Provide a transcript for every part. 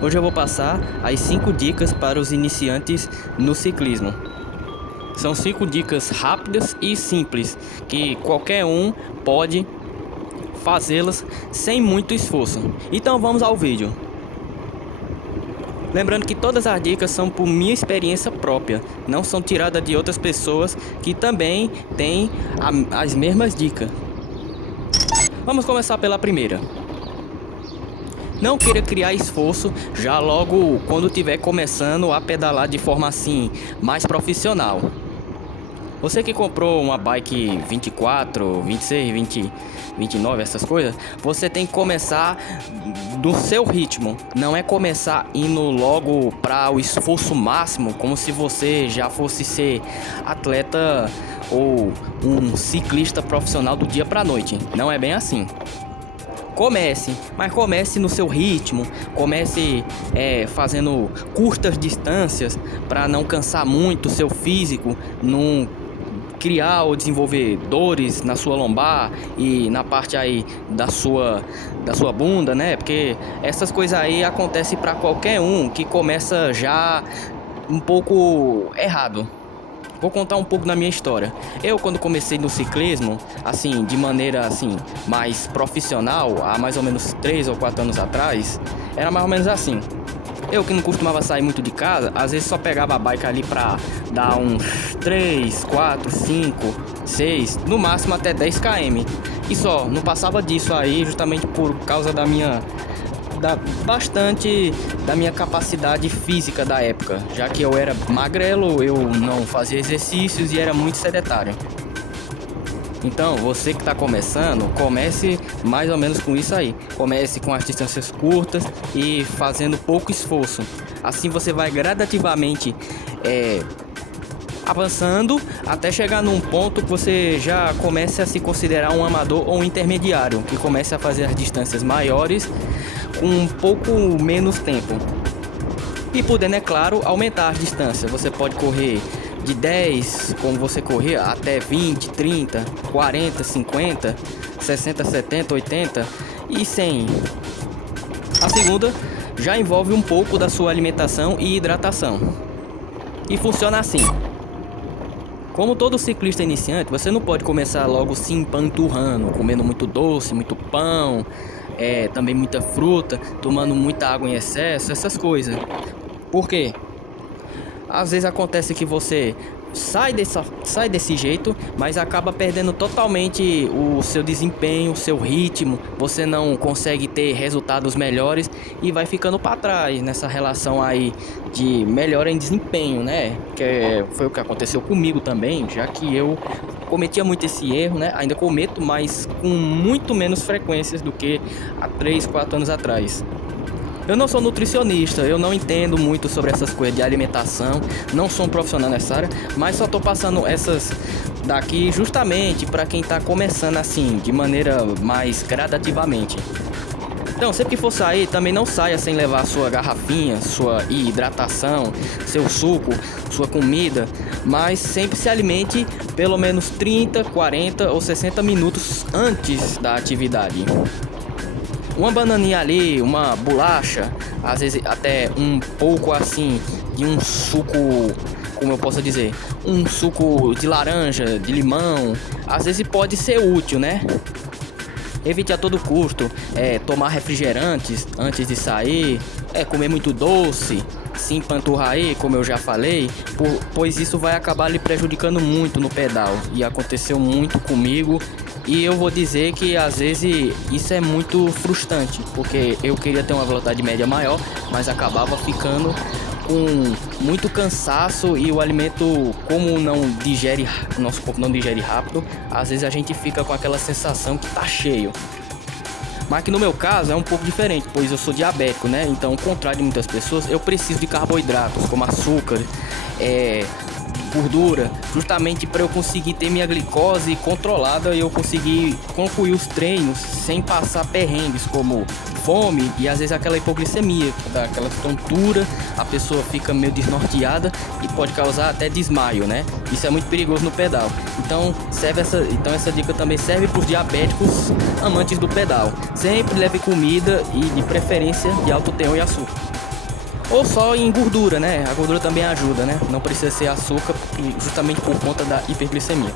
Hoje eu vou passar as 5 dicas para os iniciantes no ciclismo. São 5 dicas rápidas e simples, que qualquer um pode fazê-las sem muito esforço. Então vamos ao vídeo. Lembrando que todas as dicas são por minha experiência própria, não são tiradas de outras pessoas que também têm as mesmas dicas. Vamos começar pela primeira. Não queira criar esforço já logo quando estiver começando a pedalar de forma assim, mais profissional. Você que comprou uma bike 24, 26, 20, 29, essas coisas, você tem que começar do seu ritmo. Não é começar indo logo para o esforço máximo, como se você já fosse ser atleta ou um ciclista profissional do dia para a noite. Não é bem assim. Comece, mas comece no seu ritmo, comece fazendo curtas distâncias para não cansar muito o seu físico, não criar ou desenvolver dores na sua lombar e na parte aí da sua bunda, né? Porque essas coisas aí acontecem para qualquer um que começa já um pouco errado. Vou contar um pouco da minha história. Eu, quando comecei no ciclismo, assim, de maneira assim, mais profissional, há mais ou menos 3 ou 4 anos atrás, era mais ou menos assim. Eu que não costumava sair muito de casa, às vezes só pegava a bike ali pra dar uns 3, 4, 5, 6, no máximo até 10 km. E só, não passava disso aí justamente por causa da minha capacidade física da época, já que eu era magrelo, eu não fazia exercícios e era muito sedentário. Então, você que está começando, comece mais ou menos com isso aí. Comece com as distâncias curtas e fazendo pouco esforço. Assim você vai gradativamente avançando até chegar num ponto que você já comece a se considerar um amador ou um intermediário, que comece a fazer as distâncias maiores com um pouco menos tempo. E podendo, é claro, aumentar a distância. Você pode correr de 10, como você correr, até 20, 30, 40, 50, 60, 70, 80 e 100. A segunda já envolve um pouco da sua alimentação e hidratação. E funciona assim. Como todo ciclista iniciante, você não pode começar logo se empanturrando, comendo muito doce, muito pão, também muita fruta, tomando muita água em excesso, essas coisas. Por quê? Às vezes acontece que você sai desse jeito, mas acaba perdendo totalmente o seu desempenho, o seu ritmo. Você não consegue ter resultados melhores e vai ficando para trás nessa relação aí de melhora em desempenho, né? Que foi o que aconteceu comigo também, já que eu cometia muito esse erro, né? Ainda cometo, mas com muito menos frequências do que há 3, 4 anos atrás. Eu não sou nutricionista, eu não entendo muito sobre essas coisas de alimentação, não sou um profissional nessa área, mas só tô passando essas daqui justamente para quem tá começando assim, de maneira mais gradativamente. Então, sempre que for sair, também não saia sem levar sua garrafinha, sua hidratação, seu suco, sua comida, mas sempre se alimente pelo menos 30, 40 ou 60 minutos antes da atividade. Uma bananinha ali, uma bolacha, às vezes até um pouco assim de um suco, como eu posso dizer, um suco de laranja, de limão, às vezes pode ser útil, né? Evite a todo custo tomar refrigerantes antes de sair, comer muito doce, se empanturrar aí, como eu já falei, pois isso vai acabar lhe prejudicando muito no pedal. E aconteceu muito comigo. E eu vou dizer que às vezes isso é muito frustrante, porque eu queria ter uma velocidade média maior, mas acabava ficando com muito cansaço e o alimento, como nosso corpo não digere rápido, às vezes a gente fica com aquela sensação que tá cheio. Mas que no meu caso é um pouco diferente, pois eu sou diabético, né? Então, ao contrário de muitas pessoas, eu preciso de carboidratos, como açúcar, gordura, justamente para eu conseguir ter minha glicose controlada e eu conseguir concluir os treinos sem passar perrengues como fome e às vezes aquela hipoglicemia, que dá aquela tontura, a pessoa fica meio desnorteada e pode causar até desmaio, né? Isso é muito perigoso no pedal. Então essa dica também serve para os diabéticos amantes do pedal. Sempre leve comida e de preferência de alto teor e açúcar. Ou só em gordura, né? A gordura também ajuda, né? Não precisa ser açúcar, justamente por conta da hiperglicemia.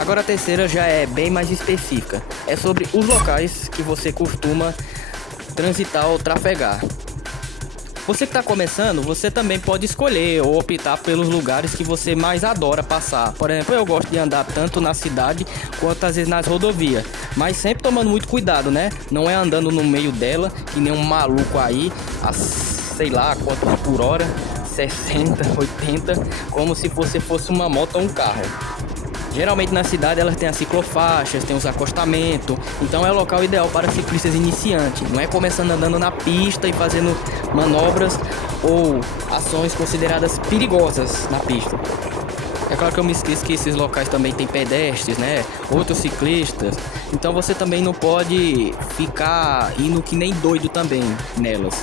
Agora a terceira já é bem mais específica. É sobre os locais que você costuma transitar ou trafegar. Você que está começando, você também pode escolher ou optar pelos lugares que você mais adora passar. Por exemplo, eu gosto de andar tanto na cidade quanto às vezes nas rodovias, mas sempre tomando muito cuidado, né? Não é andando no meio dela que nem um maluco aí, a sei lá quantos por hora, 60, 80, como se você fosse uma moto ou um carro. Geralmente na cidade elas têm as ciclofaixas, tem os acostamentos, então é o local ideal para ciclistas iniciantes. Não é começando andando na pista e fazendo manobras ou ações consideradas perigosas na pista. É claro que eu me esqueço que esses locais também tem pedestres, né? Outros ciclistas. Então você também não pode ficar indo que nem doido também nelas.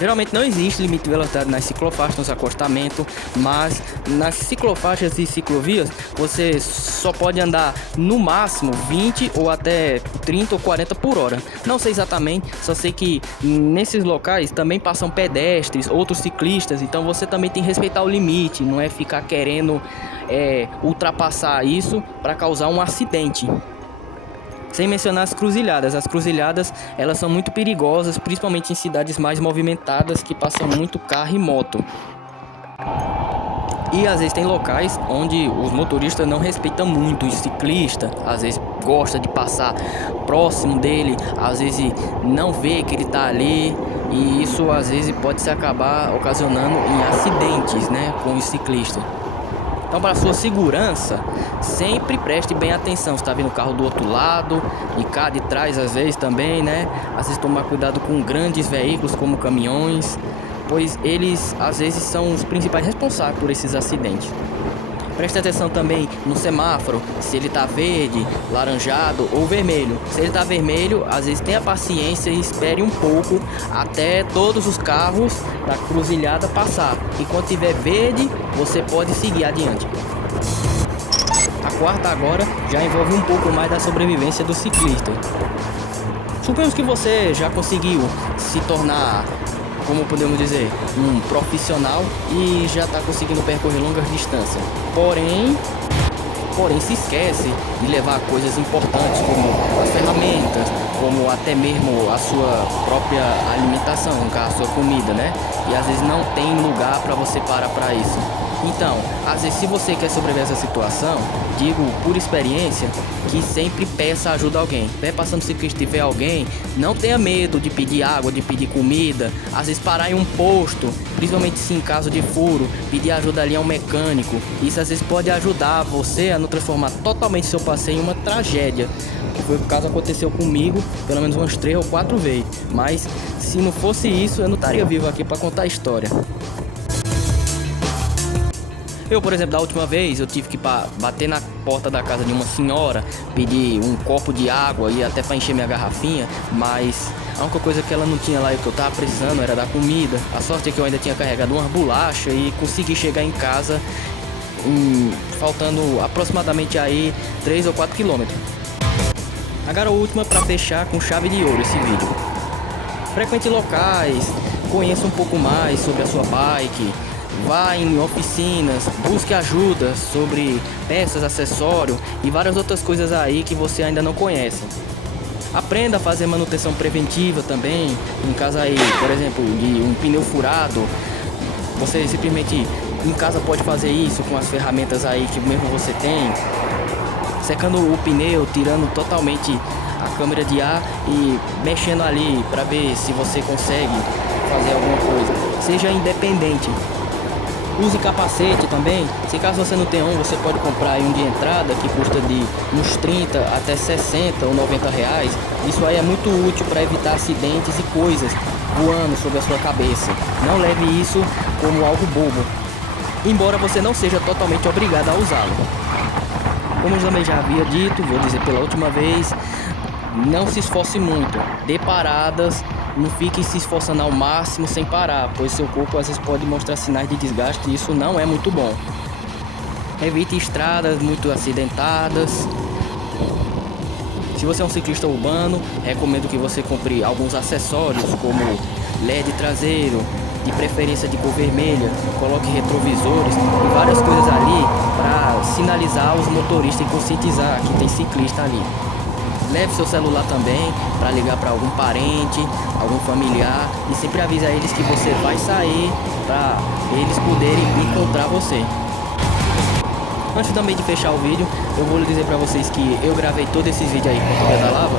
Geralmente não existe limite de velocidade nas ciclofaixas, nos acostamentos, mas nas ciclofaixas e ciclovias você só pode andar no máximo 20 ou até 30 ou 40 por hora. Não sei exatamente, só sei que nesses locais também passam pedestres, outros ciclistas, então você também tem que respeitar o limite, não é ficar querendo ultrapassar isso para causar um acidente. Sem mencionar as cruzilhadas. As cruzilhadas, elas são muito perigosas, principalmente em cidades mais movimentadas que passam muito carro e moto. E às vezes tem locais onde os motoristas não respeitam muito o ciclista, às vezes gosta de passar próximo dele, às vezes não vê que ele tá ali, e isso às vezes pode se acabar ocasionando em acidentes, né, com o ciclista. Então, para sua segurança, sempre preste bem atenção. Você está vendo o carro do outro lado, de cá de trás às vezes também, né? Às vezes tomar cuidado com grandes veículos como caminhões, pois eles às vezes são os principais responsáveis por esses acidentes. Preste atenção também no semáforo, se ele está verde, laranjado ou vermelho. Se ele está vermelho, às vezes tenha paciência e espere um pouco até todos os carros da cruzilhada passar. E quando tiver verde, você pode seguir adiante. A quarta agora já envolve um pouco mais da sobrevivência do ciclista. Suponhamos que você já conseguiu se tornar, como podemos dizer, um profissional e já está conseguindo percorrer longas distâncias. Porém se esquece de levar coisas importantes como as ferramentas, como até mesmo a sua própria alimentação, a sua comida, né? E às vezes não tem lugar para você parar para isso. Então, às vezes se você quer sobreviver a essa situação, digo por experiência, que sempre peça ajuda a alguém. Passando ciclista tiver alguém, não tenha medo de pedir água, de pedir comida. Às vezes parar em um posto, principalmente se em caso de furo, pedir ajuda ali a um mecânico. Isso às vezes pode ajudar você a não transformar totalmente seu passeio em uma tragédia. Que foi o caso que aconteceu comigo, pelo menos umas 3 ou 4 vezes. Mas se não fosse isso, eu não estaria vivo aqui para contar a história. Eu, por exemplo, da última vez eu tive que bater na porta da casa de uma senhora, pedir um copo de água e até para encher minha garrafinha, mas a única coisa que ela não tinha lá e que eu tava precisando era da comida. A sorte é que eu ainda tinha carregado uma bolacha e consegui chegar em casa faltando aproximadamente aí 3 ou 4 quilômetros. Agora a última para fechar com chave de ouro esse vídeo. Frequente locais, conheça um pouco mais sobre a sua bike. Vá em oficinas, busque ajuda sobre peças, acessórios e várias outras coisas aí que você ainda não conhece. Aprenda a fazer manutenção preventiva também, em caso aí, por exemplo, de um pneu furado. Você simplesmente em casa pode fazer isso com as ferramentas aí que mesmo você tem. Secando o pneu, tirando totalmente a câmara de ar e mexendo ali para ver se você consegue fazer alguma coisa. Seja independente. Use capacete também. Se caso você não tenha um, você pode comprar aí um de entrada que custa de uns 30 até 60 ou 90 reais. Isso aí é muito útil para evitar acidentes e coisas voando sobre a sua cabeça. Não leve isso como algo bobo, embora você não seja totalmente obrigado a usá-lo. Como eu também já havia dito, vou dizer pela última vez, não se esforce muito, dê paradas. Não fique se esforçando ao máximo sem parar, pois seu corpo às vezes pode mostrar sinais de desgaste e isso não é muito bom. Evite estradas muito acidentadas. Se você é um ciclista urbano, recomendo que você compre alguns acessórios como LED traseiro, de preferência de cor vermelha, coloque retrovisores e várias coisas ali para sinalizar os motoristas e conscientizar que tem ciclista ali. Leve seu celular também para ligar para algum parente, algum familiar e sempre avise a eles que você vai sair para eles poderem encontrar você. Antes também de fechar o vídeo, eu vou dizer para vocês que eu gravei todos esses vídeos aí com a pedalava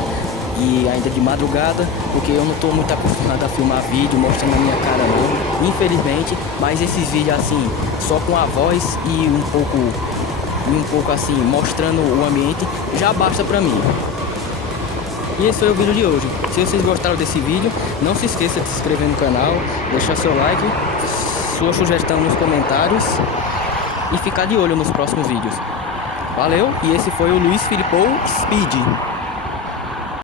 e ainda de madrugada, porque eu não tô muito acostumado a filmar vídeo mostrando a minha cara não, infelizmente, mas esses vídeos assim, só com a voz e um pouco assim, mostrando o ambiente, já basta pra mim. E esse foi o vídeo de hoje. Se vocês gostaram desse vídeo, não se esqueça de se inscrever no canal, deixar seu like, sua sugestão nos comentários e ficar de olho nos próximos vídeos. Valeu, e esse foi o Luiz Filipão Speed.